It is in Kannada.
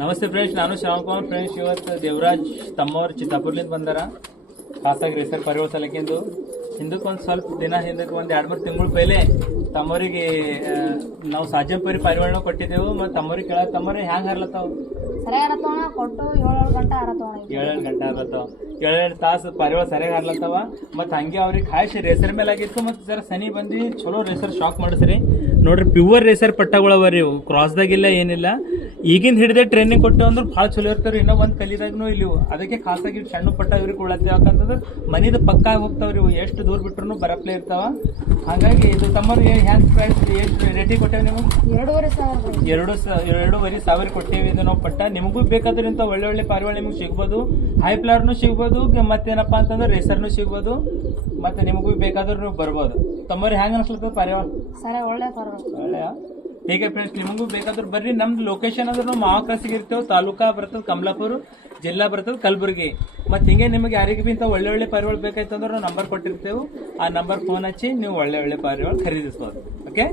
ನಮಸ್ತೆ ಫ್ರೆಂಡ್ಸ್, ನಾನು ಶ್ರಾವಣ್ ಕುಮಾರ್. ಫ್ರೆಂಡ್ಸ್, ಇವತ್ತು ದೇವರಾಜ್ ತಮ್ಮವ್ರು ಚಿತ್ತಾಪುರ್ಲಿಂದ ಬಂದಾರ. ಖಾಸಾಗಿ ರೇಸರ್ ಪರಿವಾರ ಸಲಕ್ಕೆಂದು ಹಿಂದಕ್ಕೆ ಒಂದು ಸ್ವಲ್ಪ ದಿನ ಹಿಂದಕ್ಕೆ ಒಂದು 2-3 ತಿಂಗಳ ಪೈಲೆ ತಮ್ಮವ್ರಿಗೆ ನಾವು ಸಾಜಂಪರಿ ಪರಿವಾರನ ಕೊಟ್ಟಿದ್ದೆವು. ಮತ್ತು ತಮ್ಮವ್ರಿಗೆ ಕೇಳ ತಮ್ಮವ್ರಿ ಹ್ಯಾಂಗ ಹರ್ಲತ್ತಾವ? ಸರಿಯಾಗಿ ಕೊಟ್ಟು 7 ಗಂಟೆ ಹರತ್ತವ. 7 ಗಂಟೆ ಹರ್ಲತ್ತಾವ. 7 ತಾಸು ಪರಿವಾರ ಸರಿಯಾಗಿ ಹರ್ಲತ್ತಾವ. ಮತ್ತು ಹಂಗೆ ಅವ್ರಿಗೆ ಖಾಯಿಸಿ ರೇಸರ್ ಮೇಲೆ ಆಗಿತ್ತು. ಮತ್ತು ಜರ ಸನಿ ಬಂದು ಚಲೋ ರೇಸರ್ ಶಾಕ್ ಮಾಡಿಸ್ರಿ. ನೋಡ್ರಿ, ಪ್ಯೂರ್ ರೇಸರ್ ಪಟ್ಟಗಳವ ರೀ, ಕ್ರಾಸ್ದಾಗಿಲ್ಲ ಏನಿಲ್ಲ. ಈಗಿಂದ ಹಿಡಿದೇ ಟ್ರೈನಿಂಗ್ ಕೊಟ್ಟೆವು ಅಂದ್ರೆ ಭಾಳ ಚಲೋ ಇರ್ತಾವ್ರಿ. ಇನ್ನೂ ಒಂದು ಕಲಿದಾಗೂ ಇಲ್ಲಿ ಅದಕ್ಕೆ ಖಾಸಾಗಿ ಸಣ್ಣ ಪಟ್ಟ ಇವ್ರಿಗೆ ಕೊಡತ್ತೇವೆ. ಯಾಕಂತಂದ್ರೆ ಮನಿದು ಪಕ್ಕ ಹೋಗ್ತಾವ್ರಿ ಇವು, ಎಷ್ಟು ದೂರ ಬಿಟ್ರು ಬರಪ್ಲೇ ಇರ್ತಾವ. ಹಾಗಾಗಿ ಇದು ತಮ್ಮವ್ರಿಗೆ ಹ್ಯಾಂಗ್ ಪ್ರೈಸ್ ಎಷ್ಟು ರೇಟಿಗೆ ಕೊಟ್ಟೇವೆ? ನೀವು 2,500 ಕೊಟ್ಟೇವಿ. ಇದು ನಾವು ಪಟ್ಟ ನಿಮಗೂ ಬೇಕಾದ್ರೆ ಇಂಥ ಒಳ್ಳೆ ಪಾರಿವಾಳ ನಿಮಗೆ ಸಿಗ್ಬೋದು. ಹೈ ಪ್ಲಾರ್ನು ಸಿಗ್ಬೋದು, ಮತ್ತೇನಪ್ಪ ಅಂತಂದ್ರೆ ರೇಸರ್ನು ಸಿಗ್ಬೋದು. ಮತ್ತೆ ನಿಮಗೂ ಬೇಕಾದ್ರೆ ನೀವು ಬರ್ಬೋದು. ತಮ್ಮವ್ರಿಗೆ ಹ್ಯಾಂಗ ಅನ್ಸ್ಲತ್ತದ ಪಾರಿವಾಳ? ಒಳ್ಳೆಯ ಹೀಗೆ ಫ್ರೆಂಡ್ಸ್, ನಿಮಗೂ ಬೇಕಾದ್ರೆ ಬರ್ರಿ. ನಮ್ದು ಲೊಕೇಶನ್ ಅಂದ್ರೆ ನಾವು ಮಾವಕ್ರಾಸಿಗೆ ಇರ್ತೇವೆ. ತಾಲೂಕಾ ಬರ್ತದೆ ಕಮಲಾಪುರ, ಜಿಲ್ಲಾ ಬರ್ತದೆ ಕಲಬುರಗಿ. ಮತ್ತು ಹಿಂಗೆ ನಿಮಗೆ ಯಾರಿಗೆ ಇಂಥ ಒಳ್ಳೆ ಪಾರಿವಾಳ ಬೇಕಾಯ್ತು ಅಂದ್ರೆ ನಾವು ನಂಬರ್ ಕೊಟ್ಟಿರ್ತೇವೆ. ಆ ನಂಬರ್ ಫೋನ್ ಹಚ್ಚಿ ನೀವು ಒಳ್ಳೆ ಪಾರಿವಾಳ ಖರೀದಿಸ್ಬೋದು. ಓಕೆ.